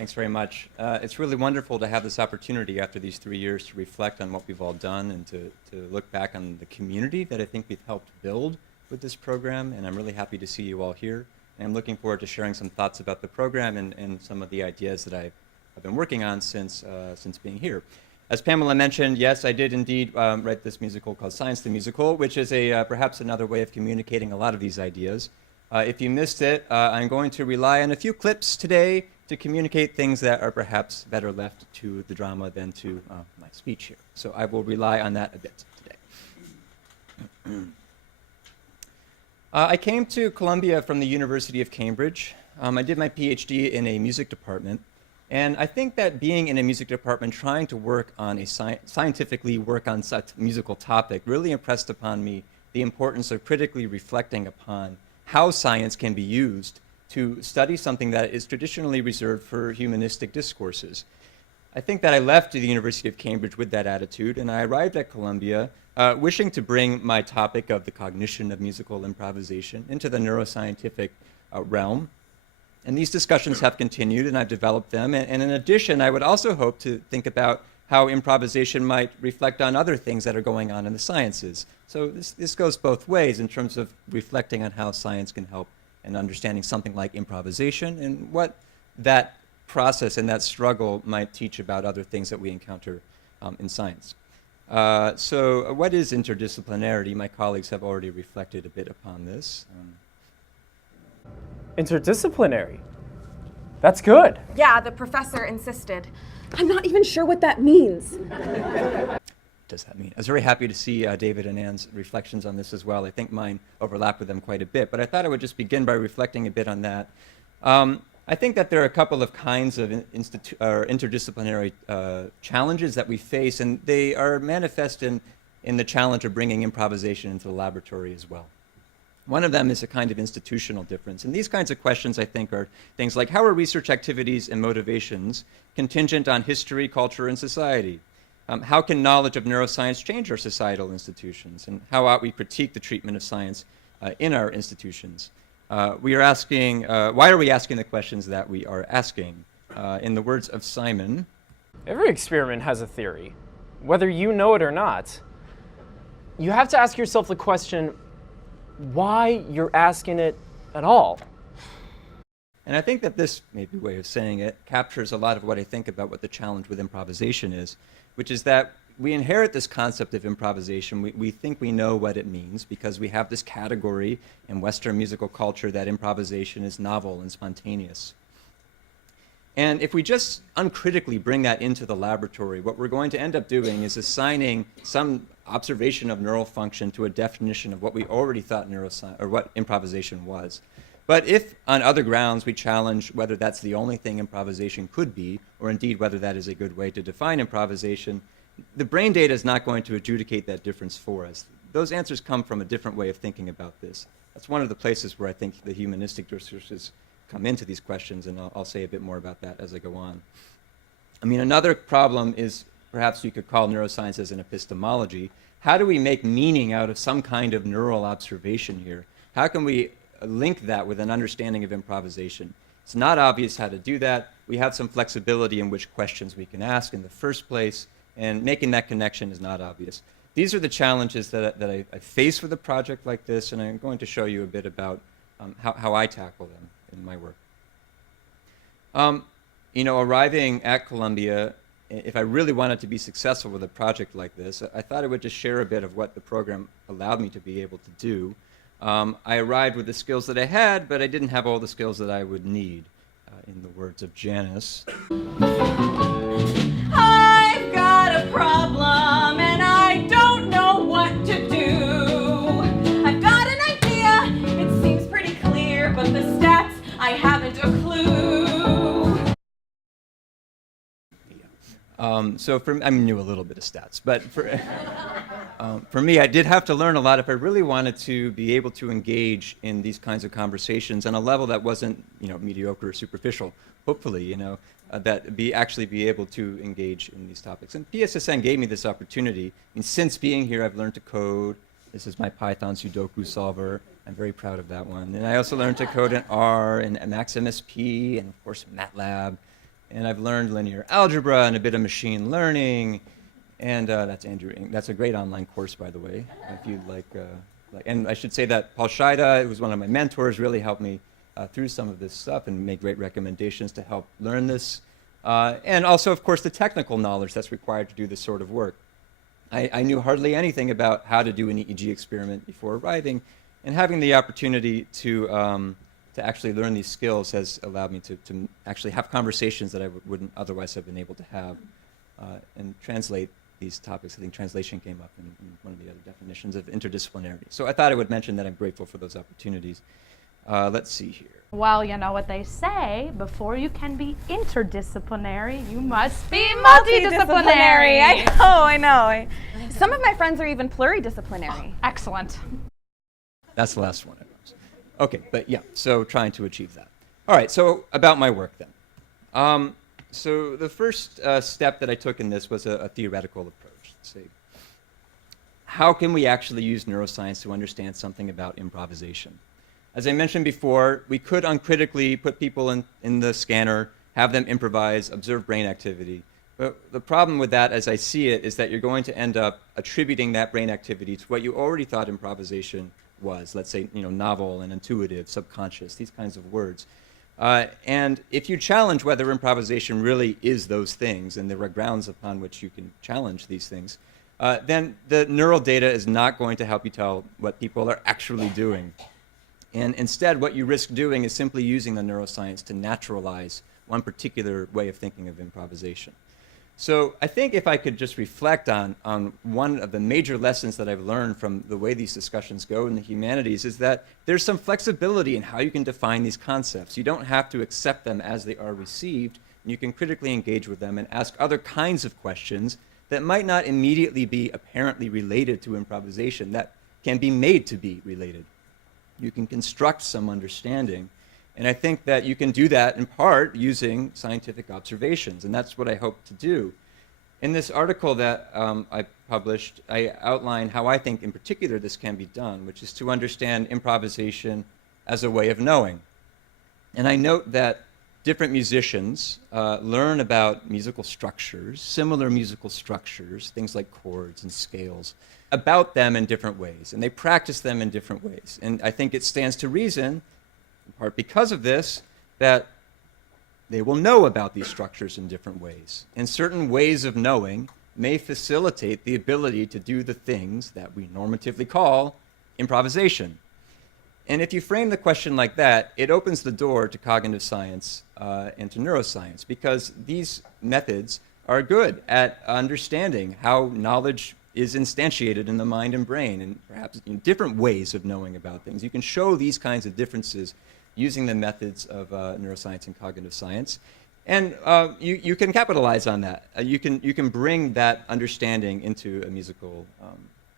Thanks very much. It's really wonderful to have this opportunity after these 3 years to reflect on what we've all done and to look back on the community that I think we've helped build with this program, and I'm really happy to see you all here. And I'm looking forward to sharing some thoughts about the program and some of the ideas that I've been working on since being here. As Pamela mentioned, yes, I did indeed write this musical called Science the Musical, which is perhaps another way of communicating a lot of these ideas. If you missed it, I'm going to rely on a few clips today to communicate things that are perhaps better left to the drama than to my speech here. So I will rely on that a bit today. I came to Columbia from the University of Cambridge. I did my PhD in a music department. And I think that being in a music department, trying to work on scientifically work on such a musical topic really impressed upon me the importance of critically reflecting upon how science can be used to study something that is traditionally reserved for humanistic discourses. I think that I left the University of Cambridge with that attitude, and I arrived at Columbia wishing to bring my topic of the cognition of musical improvisation into the neuroscientific realm. And these discussions have continued, and I've developed them. And in addition, I would also hope to think about how improvisation might reflect on other things that are going on in the sciences. So this goes both ways in terms of reflecting on how science can help in understanding something like improvisation and what that process and that struggle might teach about other things that we encounter in science. So what is interdisciplinarity? My colleagues have already reflected a bit upon this. Interdisciplinary? That's good. Yeah, the professor insisted. I'm not even sure what that means. Does that mean? I was very happy to see David and Anne's reflections on this as well. I think mine overlap with them quite a bit, but I thought I would just begin by reflecting a bit on that. I think that there are a couple of kinds of interdisciplinary challenges that we face, and they are manifest in the challenge of bringing improvisation into the laboratory as well. One of them is a kind of institutional difference. And these kinds of questions, I think, are things like, how are research activities and motivations contingent on history, culture, and society? How can knowledge of neuroscience change our societal institutions? And how ought we critique the treatment of science in our institutions? We are asking, why are we asking the questions that we are asking? In the words of Simon, every experiment has a theory, whether you know it or not. You have to ask yourself the question, why you're asking it at all. And I think that this, maybe way of saying it, captures a lot of what I think about what the challenge with improvisation is, which is that we inherit this concept of improvisation. We think we know what it means because we have this category in Western musical culture that improvisation is novel and spontaneous. And if we just uncritically bring that into the laboratory, what we're going to end up doing is assigning some observation of neural function to a definition of what we already thought neuroscience, or what improvisation was. But if on other grounds we challenge whether that's the only thing improvisation could be, or indeed whether that is a good way to define improvisation, the brain data is not going to adjudicate that difference for us. Those answers come from a different way of thinking about this. That's one of the places where I think the humanistic researches come into these questions, and I'll say a bit more about that as I go on. I mean, another problem is perhaps you could call neuroscience as an epistemology. How do we make meaning out of some kind of neural observation here? How can we link that with an understanding of improvisation? It's not obvious how to do that. We have some flexibility in which questions we can ask in the first place, and making that connection is not obvious. These are the challenges that I face with a project like this, and I'm going to show you a bit about how I tackle them in my work. You know, arriving at Columbia, if I really wanted to be successful with a project like this, I thought I would just share a bit of what the program allowed me to be able to do. I arrived with the skills that I had, but I didn't have all the skills that I would need. In the words of Janice, I've got a problem and I don't know what to do. I've got an idea, it seems pretty clear, but the stats, I haven't a clue. So I knew a little bit of stats, but for me, I did have to learn a lot if I really wanted to be able to engage in these kinds of conversations on a level that wasn't, you know, mediocre or superficial. Hopefully, you know, actually be able to engage in these topics. And PSSN gave me this opportunity. And since being here, I've learned to code. This is my Python Sudoku solver. I'm very proud of that one. And I also learned to code in R and Max MSP and of course MATLAB. and I've learned linear algebra and a bit of machine learning, and that's Andrew. That's a great online course, by the way, if you'd like. And I should say that Paul Scheida, who was one of my mentors, really helped me through some of this stuff and made great recommendations to help learn this. And also, of course, the technical knowledge that's required to do this sort of work. I knew hardly anything about how to do an EEG experiment before arriving, and having the opportunity to actually learn these skills has allowed me to actually have conversations that I wouldn't otherwise have been able to have and translate these topics. I think translation came up in one of the other definitions of interdisciplinarity. So I thought I would mention that I'm grateful for those opportunities. Let's see here. Well, you know what they say, before you can be interdisciplinary, you must be multidisciplinary. I know. Some of my friends are even pluridisciplinary. Excellent. That's the last one, I promise. Okay, but yeah, so trying to achieve that. All right, so about my work then. So the first step that I took in this was a theoretical approach. Let's see. How can we actually use neuroscience to understand something about improvisation? As I mentioned before, we could uncritically put people in the scanner, have them improvise, observe brain activity. But the problem with that, as I see it, is that you're going to end up attributing that brain activity to what you already thought improvisation was. Let's say, novel and intuitive, subconscious, these kinds of words. And if you challenge whether improvisation really is those things, and there are grounds upon which you can challenge these things, then the neural data is not going to help you tell what people are actually doing. And instead, what you risk doing is simply using the neuroscience to naturalize one particular way of thinking of improvisation. So I think if I could just reflect on one of the major lessons that I've learned from the way these discussions go in the humanities is that there's some flexibility in how you can define these concepts. You don't have to accept them as they are received, and you can critically engage with them and ask other kinds of questions that might not immediately be apparently related to improvisation, that can be made to be related. You can construct some understanding. And I think that you can do that in part using scientific observations, and that's what I hope to do. In this article that I published, I outline how I think in particular this can be done, which is to understand improvisation as a way of knowing. And I note that different musicians learn about musical structures, similar musical structures, things like chords and scales, about them in different ways, and they practice them in different ways. And I think it stands to reason, in part because of this, that they will know about these structures in different ways. And certain ways of knowing may facilitate the ability to do the things that we normatively call improvisation. And if you frame the question like that, it opens the door to cognitive science and to neuroscience, because these methods are good at understanding how knowledge is instantiated in the mind and brain, and perhaps in different ways of knowing about things. You can show these kinds of differences using the methods of neuroscience and cognitive science. And you can capitalize on that. You can bring that understanding into a musical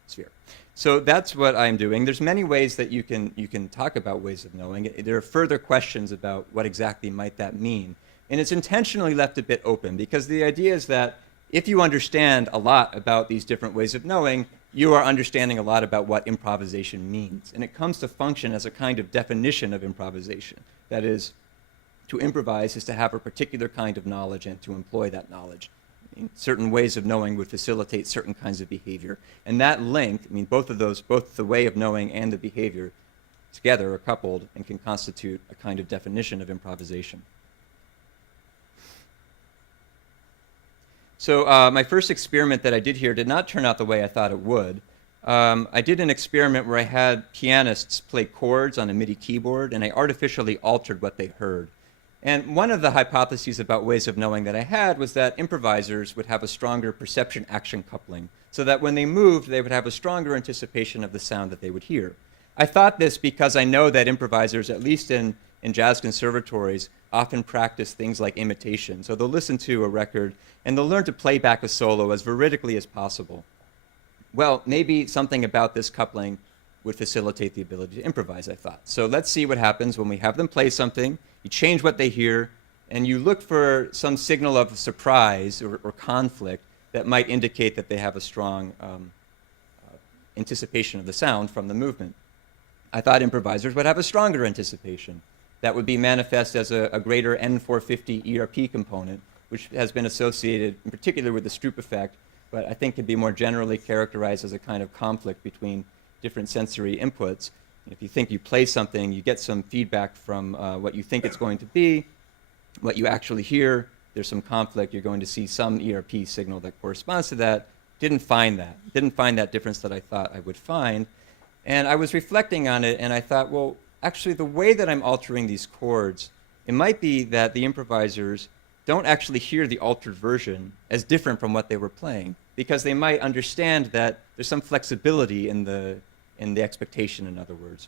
sphere. So that's what I'm doing. There's many ways that you can talk about ways of knowing. There are further questions about what exactly might that mean. And it's intentionally left a bit open, because the idea is that if you understand a lot about these different ways of knowing, you are understanding a lot about what improvisation means. And it comes to function as a kind of definition of improvisation. That is, to improvise is to have a particular kind of knowledge and to employ that knowledge. Certain ways of knowing would facilitate certain kinds of behavior. And that link, both of those, both the way of knowing and the behavior together are coupled and can constitute a kind of definition of improvisation. So my first experiment that I did here did not turn out the way I thought it would. I did an experiment where I had pianists play chords on a MIDI keyboard, and I artificially altered what they heard. And one of the hypotheses about ways of knowing that I had was that improvisers would have a stronger perception-action coupling, so that when they moved, they would have a stronger anticipation of the sound that they would hear. I thought this because I know that improvisers, at least in jazz conservatories, often practice things like imitation. So they'll listen to a record and they'll learn to play back a solo as veridically as possible. Well, maybe something about this coupling would facilitate the ability to improvise, I thought. So let's see what happens when we have them play something, you change what they hear, and you look for some signal of surprise or conflict that might indicate that they have a strong anticipation of the sound from the movement. I thought improvisers would have a stronger anticipation. that would be manifest as a greater N450 ERP component, which has been associated in particular with the Stroop effect, but I think could be more generally characterized as a kind of conflict between different sensory inputs. If you think you play something, you get some feedback from what you think it's going to be, what you actually hear. There's some conflict. You're going to see some ERP signal that corresponds to that. Didn't find that difference that I thought I would find. And I was reflecting on it, and I thought, well, actually, the way that I'm altering these chords, it might be that the improvisers don't actually hear the altered version as different from what they were playing, because they might understand that there's some flexibility in the expectation, in other words.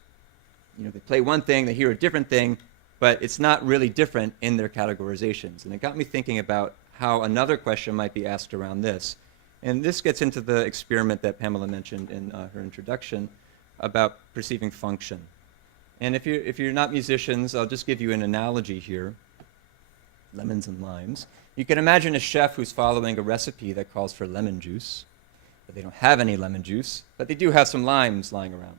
You know, they play one thing, they hear a different thing, but it's not really different in their categorizations. And it got me thinking about how another question might be asked around this. And this gets into the experiment that Pamela mentioned in her introduction about perceiving function. And if you're not musicians, I'll just give you an analogy here. Lemons and limes. You can imagine a chef who's following a recipe that calls for lemon juice, but they don't have any lemon juice, but they do have some limes lying around.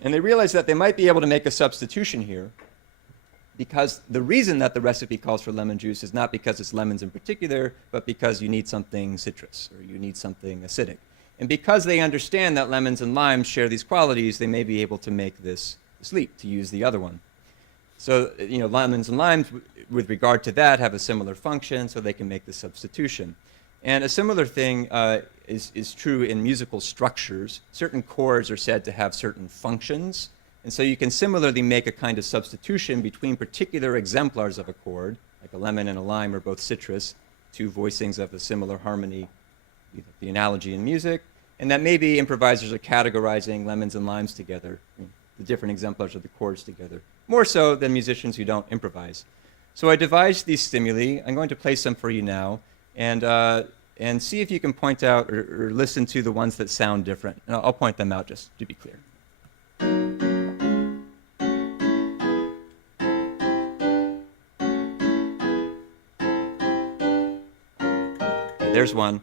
And they realize that they might be able to make a substitution here, because the reason that the recipe calls for lemon juice is not because it's lemons in particular, but because you need something citrus or you need something acidic. And because they understand that lemons and limes share these qualities, they may be able to make this leap, to use the other one. So, you know, lemons and limes, with regard to that, have a similar function, so they can make the substitution. And a similar thing is true in musical structures. Certain chords are said to have certain functions. And so you can similarly make a kind of substitution between particular exemplars of a chord, like a lemon and a lime are both citrus, two voicings of a similar harmony, the analogy in music, and that maybe improvisers are categorizing lemons and limes together, the different exemplars of the chords together, more so than musicians who don't improvise. So I devised these stimuli. I'm going to play some for you now, and see if you can point out or listen to the ones that sound different. And I'll point them out just to be clear. There's one.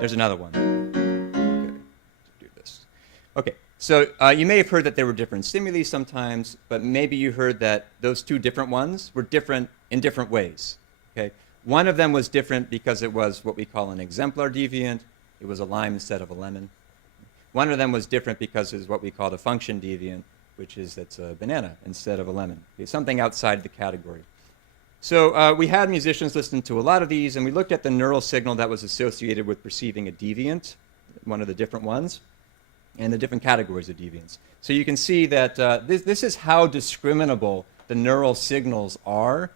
There's another one. Okay, do this. Okay, so you may have heard that there were different stimuli sometimes, but maybe you heard that those two different ones were different in different ways. Okay, one of them was different because it was what we call an exemplar deviant. It was a lime instead of a lemon. One of them was different because it's what we call a function deviant, which is that's a banana instead of a lemon. Okay, something outside the category. So we had musicians listen to a lot of these, and we looked at the neural signal that was associated with perceiving a deviant, one of the different ones, and the different categories of deviance. So you can see that this is how discriminable the neural signals are,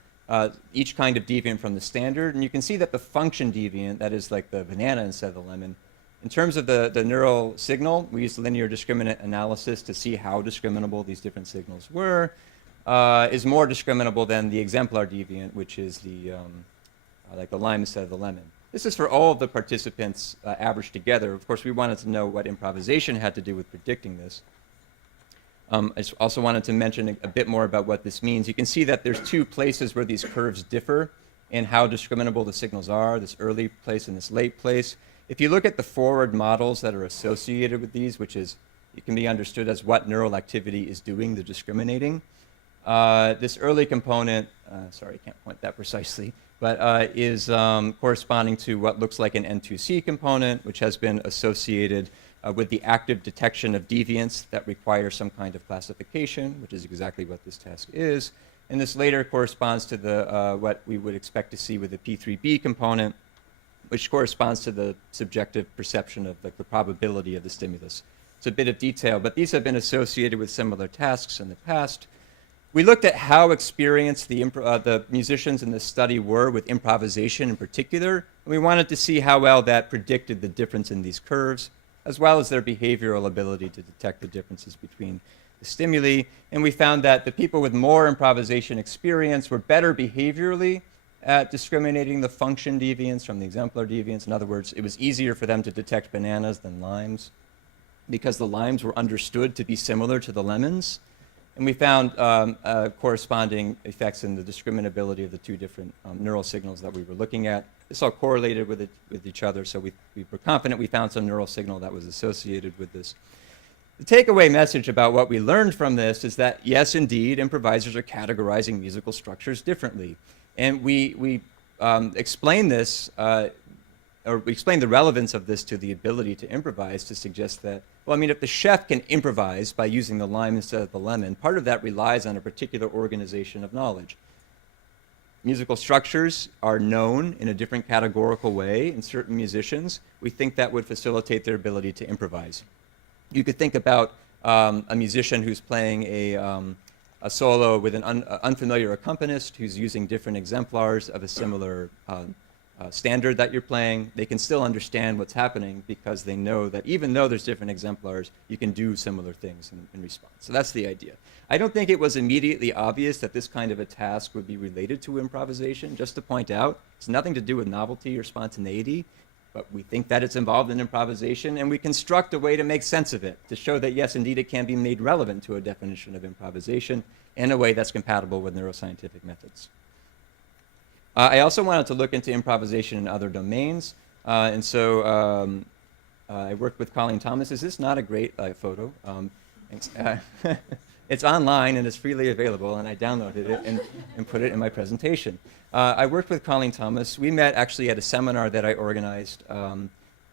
each kind of deviant from the standard. And you can see that the function deviant, that is like the banana instead of the lemon, in terms of the neural signal, we used linear discriminant analysis to see how discriminable these different signals were, is more discriminable than the exemplar deviant, which is the like the lime instead of the lemon. This is for all of the participants averaged together. Of course, we wanted to know what improvisation had to do with predicting this. I just also wanted to mention a bit more about what this means. You can see that there's two places where these curves differ in how discriminable the signals are, this early place and this late place. If you look at the forward models that are associated with these, which is, it can be understood as what neural activity is doing the discriminating. This early component, sorry, I can't point that precisely, but is corresponding to what looks like an N2C component, which has been associated with the active detection of deviance that require some kind of classification, which is exactly what this task is. And this later corresponds to the what we would expect to see with the P3B component, which corresponds to the subjective perception of like the probability of the stimulus. It's a bit of detail, but these have been associated with similar tasks in the past. We looked at how experienced the musicians in this study were with improvisation in particular, and we wanted to see how well that predicted the difference in these curves, as well as their behavioral ability to detect the differences between the stimuli. And we found that the people with more improvisation experience were better behaviorally at discriminating the function deviance from the exemplar deviance. In other words, it was easier for them to detect bananas than limes, because the limes were understood to be similar to the lemons. And we found corresponding effects in the discriminability of the two different neural signals that we were looking at. This all correlated with each other, so we were confident we found some neural signal that was associated with this. The takeaway message about what we learned from this is that, yes, indeed, improvisers are categorizing musical structures differently. And we explain this, or we explain the relevance of this to the ability to improvise to suggest that, well, I mean, if the chef can improvise by using the lime instead of the lemon, part of that relies on a particular organization of knowledge. Musical structures are known in a different categorical way in certain musicians. We think that would facilitate their ability to improvise. You could think about a musician who's playing a solo with an unfamiliar accompanist who's using different exemplars of a similar standard that you're playing. They can still understand what's happening because they know that even though there's different exemplars, you can do similar things in response. So that's the idea. I don't think it was immediately obvious that this kind of a task would be related to improvisation. Just to point out, it's nothing to do with novelty or spontaneity, but we think that it's involved in improvisation, and we construct a way to make sense of it, to show that, yes, indeed, it can be made relevant to a definition of improvisation in a way that's compatible with neuroscientific methods. I also wanted to look into improvisation in other domains, and so I worked with Colleen Thomas. Is this not a great photo? It's online and it's freely available, and I downloaded it and put it in my presentation. I worked with Colleen Thomas. We met actually at a seminar that I organized on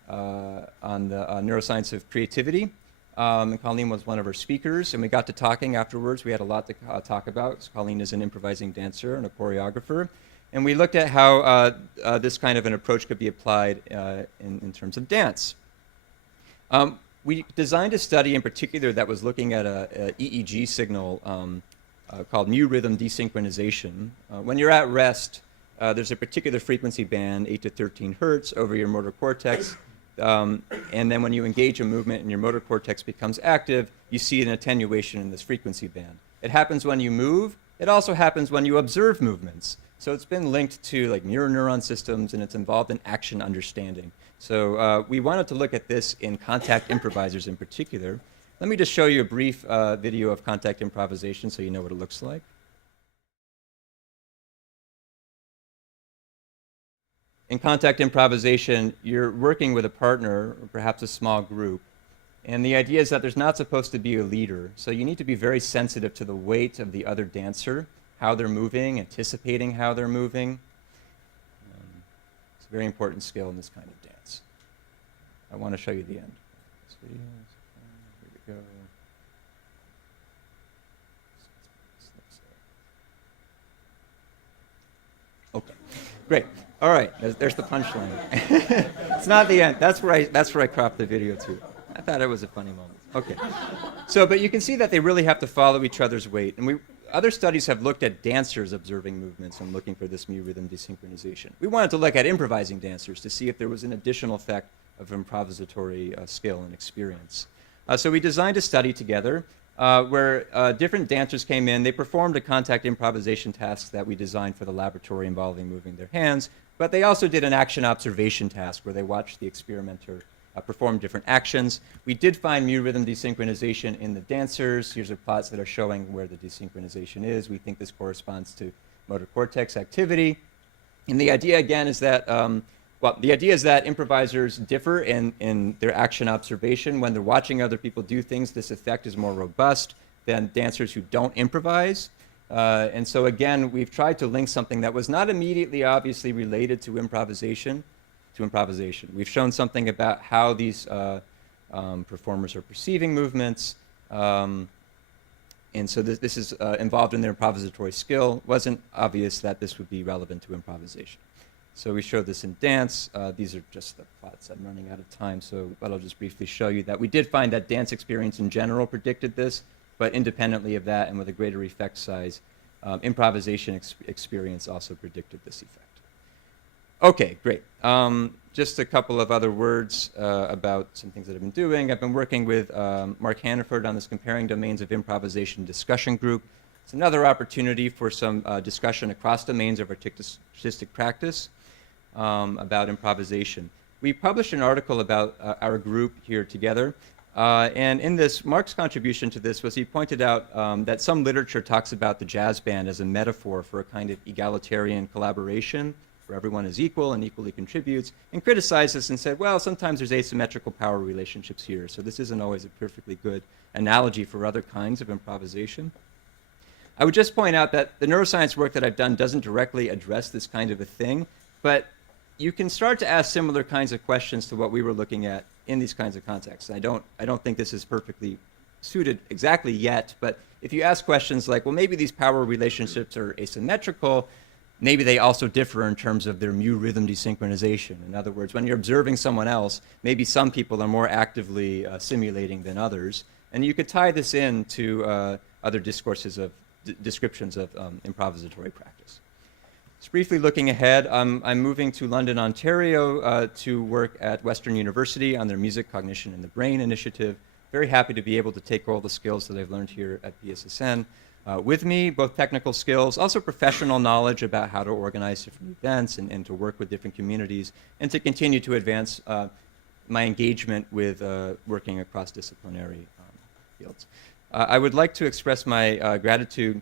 the neuroscience of creativity. And Colleen was one of our speakers, and we got to talking afterwards. We had a lot to talk about. Colleen is an improvising dancer and a choreographer. And we looked at how this kind of an approach could be applied in terms of dance. We designed a study in particular that was looking at a EEG signal called mu rhythm desynchronization. When you're at rest, there's a particular frequency band, 8 to 13 hertz, over your motor cortex. And then when you engage a movement and your motor cortex becomes active, you see an attenuation in this frequency band. It happens when you move. It also happens when you observe movements. So it's been linked to like mirror neuron systems, and it's involved in action understanding. So we wanted to look at this in contact improvisers in particular. Let me just show you a brief video of contact improvisation so you know what it looks like. In contact improvisation, you're working with a partner, or perhaps a small group. And the idea is that there's not supposed to be a leader. So you need to be very sensitive to the weight of the other dancer, how they're moving, anticipating how they're moving. It's a very important skill in this kind of dance. I want to show you the end. Here we go. Okay, great. All right, there's the punchline. It's not the end. That's where I cropped the video to. I thought it was a funny moment. Okay. So, but you can see that they really have to follow each other's weight. And other studies have looked at dancers observing movements and looking for this mu rhythm desynchronization. We wanted to look at improvising dancers to see if there was an additional effect of improvisatory skill and experience. So we designed a study together where different dancers came in. They performed a contact improvisation task that we designed for the laboratory involving moving their hands, but they also did an action observation task where they watched the experimenter perform different actions. We did find mu rhythm desynchronization in the dancers. Here's the plots that are showing where the desynchronization is. We think this corresponds to motor cortex activity. And the idea, again, is that the idea is that improvisers differ in their action observation. When they're watching other people do things, this effect is more robust than dancers who don't improvise. And so again, we've tried to link something that was not immediately obviously related to improvisation. We've shown something about how these performers are perceiving movements. And so this is involved in their improvisatory skill. It wasn't obvious that this would be relevant to improvisation. So we showed this in dance. These are just the plots. I'm running out of time, but I'll just briefly show you that we did find that dance experience in general predicted this, but independently of that and with a greater effect size, improvisation experience also predicted this effect. Okay, great. Just a couple of other words about some things that I've been doing. I've been working with Mark Hannaford on this Comparing Domains of Improvisation discussion group. It's another opportunity for some discussion across domains of artistic practice about improvisation. We published an article about our group here together And in this, Mark's contribution to this was he pointed out that some literature talks about the jazz band as a metaphor for a kind of egalitarian collaboration where everyone is equal and equally contributes, and criticized this and said, well, sometimes there's asymmetrical power relationships here, so this isn't always a perfectly good analogy for other kinds of improvisation. I would just point out that the neuroscience work that I've done doesn't directly address this kind of a thing, but you can start to ask similar kinds of questions to what we were looking at in these kinds of contexts. I don't think this is perfectly suited exactly yet, but if you ask questions like, well, maybe these power relationships are asymmetrical, maybe they also differ in terms of their mu rhythm desynchronization. In other words, when you're observing someone else, maybe some people are more actively simulating than others, and you could tie this in to other discourses of descriptions of improvisatory practice. Just briefly looking ahead, I'm moving to London, Ontario to work at Western University on their Music, Cognition, and the Brain initiative. Very happy to be able to take all the skills that I've learned here at PSSN with me, both technical skills, also professional knowledge about how to organize different events and to work with different communities, and to continue to advance my engagement with working across disciplinary fields. I would like to express my gratitude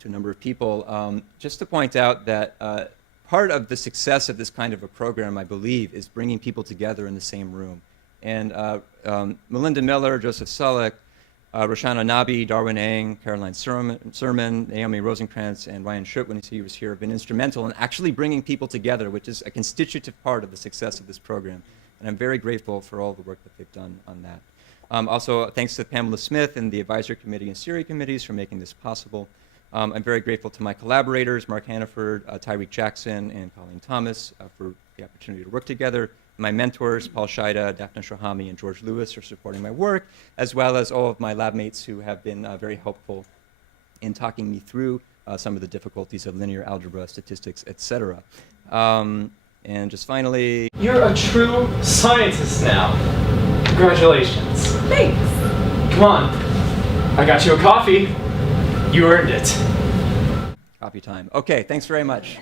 to a number of people, just to point out that part of the success of this kind of a program, I believe, is bringing people together in the same room. And Melinda Miller, Joseph Sullick, Roshana Nabi, Darwin Eng, Caroline Sermon, Naomi Rosenkrantz, and Ryan Schutt, when he was here, have been instrumental in actually bringing people together, which is a constitutive part of the success of this program. And I'm very grateful for all the work that they've done on that. Also, thanks to Pamela Smith and the advisory committee and steering committees for making this possible. I'm very grateful to my collaborators, Mark Hannaford, Tyreek Jackson, and Colleen Thomas, for the opportunity to work together. My mentors, Paul Scheida, Daphne Shohami, and George Lewis, for supporting my work, as well as all of my lab mates who have been very helpful in talking me through some of the difficulties of linear algebra, statistics, etc. And just finally... You're a true scientist now. Congratulations. Thanks. Come on. I got you a coffee. You earned it. Coffee time. Okay, thanks very much.